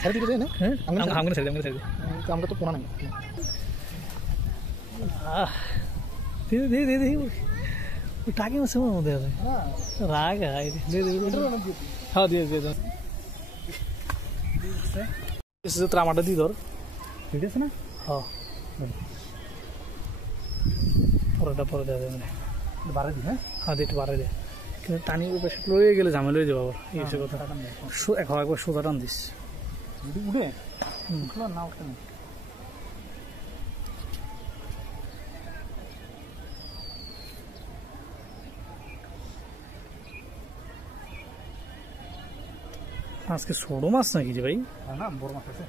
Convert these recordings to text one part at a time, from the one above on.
ছেড়ে দিতে চাই না হ্যাঁ আমগুলো ছেড়ে আমাকে ছেড়ে দে আমরা তো পোনা নাই দে দে দে ওই টাকি মাছের মধ্যে আছে রাগ হয় দে দে হ্যাঁ দিয়ে দিয়ে এসে ট্রামাটা দিয়ে ধর ঠিক আছে না হ্যাঁ পরে দেওয়া যাবে না বাড়া দি হ্যাঁ হ্যাঁ একটু বাড়াই দে কিন্তু টানি বেশি লয়ে গেলে ঝামেলা হয়ে যাবো আবার এই হচ্ছে কথা একবার সোজা টান দিস উঠে না উঠে না আজকে ছোটো মাছ নাকি যে ভাই না বড় মাছ আছে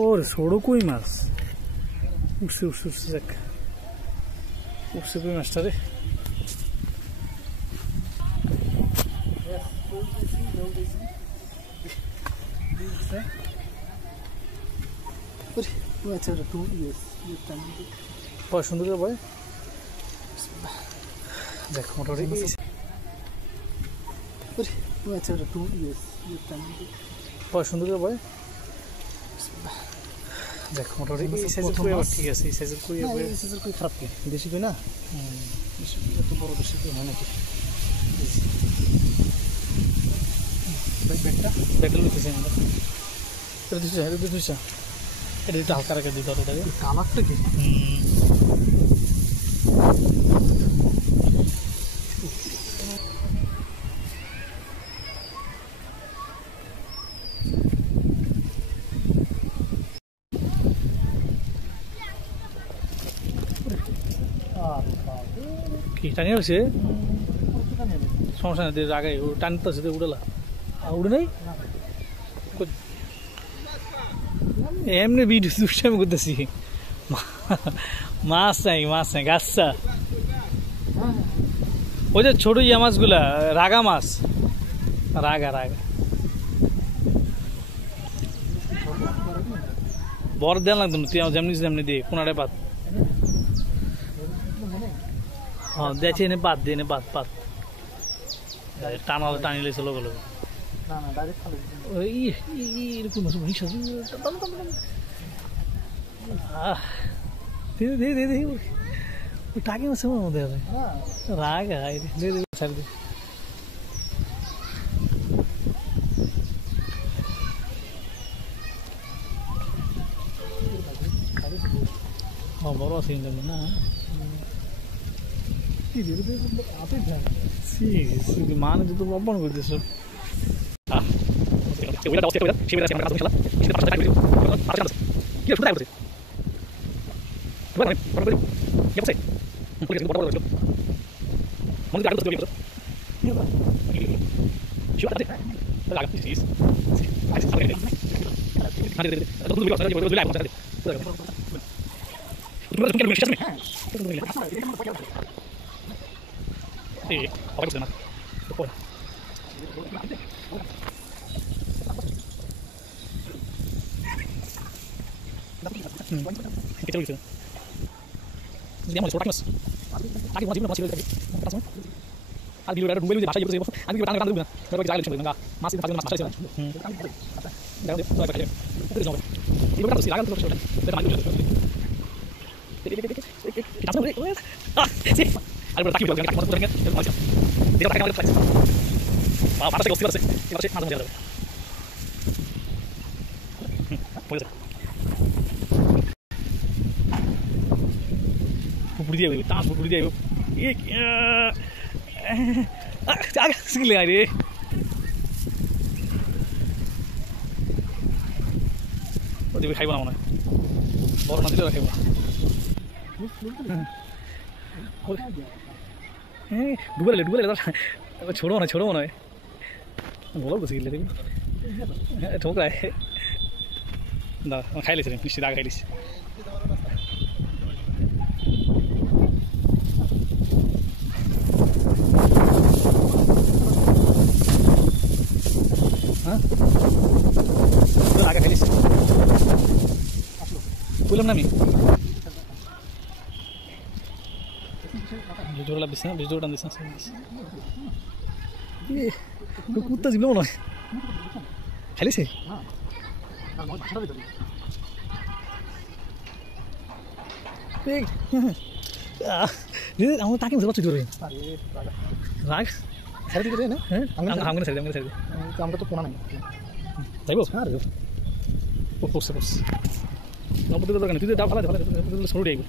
ওরে ছোটো কই মাছ উঠছে উঠছে উঠছে দেখ উঠছে কই মাছটা রে বয় সুন্দর করে বয় দেখ মোটামুটি বয় সুন্দর করে বয় দেখ মোটামুটি ঠিক আছে এই সাইজের কই খারাপ কি দেশি কই না এত বড় দেশি কই হয় নাকি ব্যাগটা লুতেছি আমরা এটা দিচ্ছ এটা একটু হালকা রেখে দিতে হবে এটাকে কালারটা কি কি টানিয়ে হয়েছে সমস্যা নেই আগে টানতে আছে উড়েলা উড়ে নাই এমনি ভিডিও দুষ্টামি করতেছি মাছ নাই গাছটা ওই যে ছোট ইয়া মাছগুলা রাগা মাছ রাগা বড় দেন লাগতো না তুই যেমনি দিয়ে কোনারে পাত হ্যাঁ দেখছি এনে পাত দিয়ে এনে পাত টানিলে চলো গেল এরকম টাকি মাছের মধ্যে আছে রাগ হয় ছাড় দি বড় আছে না মানে তো অপমান করতেছ kita gitu. Dia mau surat mas. Lagi mau masih lagi. Ada di luar ada rumah bahasa gitu. Ada di tangga dulu. Baru kita jalan enggak. Masih di mas masih. Jangan dia lagi pakai. Itu semua. Ibu kan silakan terus. Kita maju. Kita sampai. Sih. Ada berapa kilo yang kita mau turunnya? Dia pakai kamera flash. Wah, apa sih kau sih? Kita sih langsung jalan. Boleh. Budi dia, tas budi dia. Agak sekali aja. Oh, dia খাইব না মনে হয়। বড় না দিলে খাইব না। ডুবে ছোড়ো মনে হয়। বলো বুঝে গেলে দেখবি। ঠোকরায়। না, খাইলেছি মিষ্টি দা খাইলিছি। আগে খাইলিস বললাম না আমি ভিডিওটা দিস না ভিডিওটা দিস না কুত্তা জীবন মনে হয় খাইলেছে আমার তাকে বুঝতে পারছি তোরে রাগ ছেড়ে দিতে না হ্যাঁ আমি আমি ছেড়ে দিই আমরা তো পোনা নাই যাইব আর পড়ছে নম্বর দিতে দরকার নেই তুই ভালো সরু আইব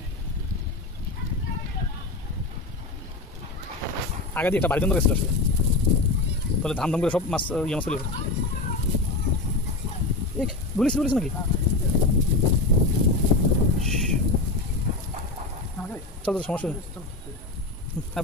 আগে দিয়ে একটা বাড়ির জন্য গেছিল আসলে তাহলে ধাম ধাম করে সব মাছ ইয়ে মাছ চলে যাবে বলিস নাকি চল সমস্যা নেই হ্যাঁ